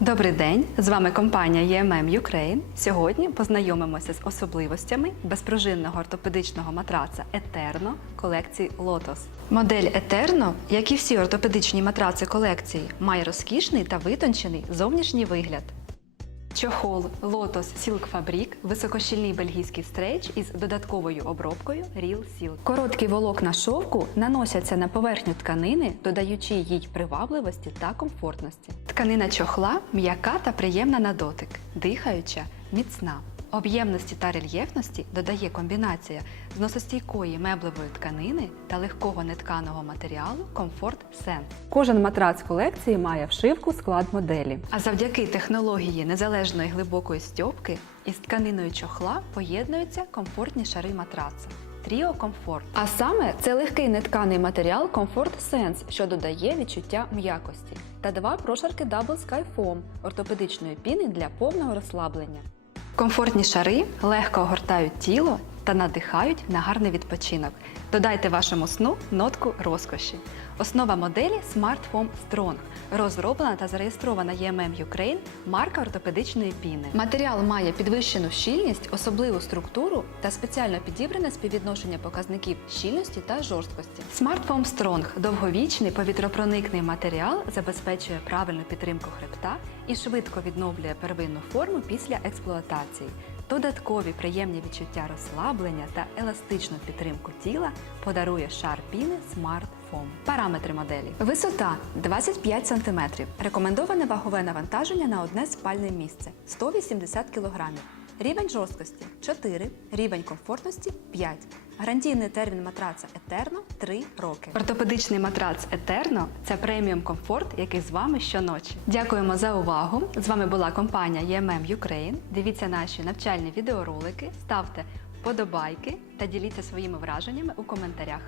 Добрий день! З вами компанія EMM Ukraine. Сьогодні познайомимося з особливостями безпружинного ортопедичного матраца Eterno колекції Lotus. Модель Eterno, як і всі ортопедичні матраци колекції, має розкішний та витончений зовнішній вигляд. Чохол Lotus Silk Fabric – високощільний бельгійський стрейч із додатковою обробкою Real Silk. Короткі волокна шовку наносяться на поверхню тканини, додаючи їй привабливості та комфортності. Тканина чохла м'яка та приємна на дотик, дихаюча, міцна. Об'ємності та рельєфності додає комбінація зносостійкої меблевої тканини та легкого нетканого матеріалу Comfort Sense. Кожен матрац колекції має вшивку склад моделі. А завдяки технології незалежної глибокої стьопки із тканиною чохла поєднуються комфортні шари матраца. Тріо Комфорт. А саме це легкий нетканий матеріал Comfort Sense, що додає відчуття м'якості, та два прошарки Double Sky Foam ортопедичної піни для повного розслаблення. Комфортні шари легко огортають тіло та надихають на гарний відпочинок. Додайте вашому сну нотку розкоші. Основа моделі Smart Foam Strong, розроблена та зареєстрована EMM Ukraine, марка ортопедичної піни. Матеріал має підвищену щільність, особливу структуру та спеціально підібране співвідношення показників щільності та жорсткості. Smart Foam Strong – довговічний повітропроникний матеріал, забезпечує правильну підтримку хребта і швидко відновлює первинну форму після експлуатації. Додаткові приємні відчуття розслаблення та еластичну підтримку тіла подарує шар піни Smart Foam. Параметри моделі. Висота 25 см. Рекомендоване вагове навантаження на одне спальне місце 180 кг. Рівень жорсткості 4, рівень комфортності 5. Гарантійний термін матраца Eterno 3 роки. Ортопедичний матрац Eterno – це преміум комфорт, який з вами щоночі. Дякуємо за увагу. З вами була компанія EMM Ukraine. Дивіться наші навчальні відеоролики, ставте вподобайки та діліться своїми враженнями у коментарях.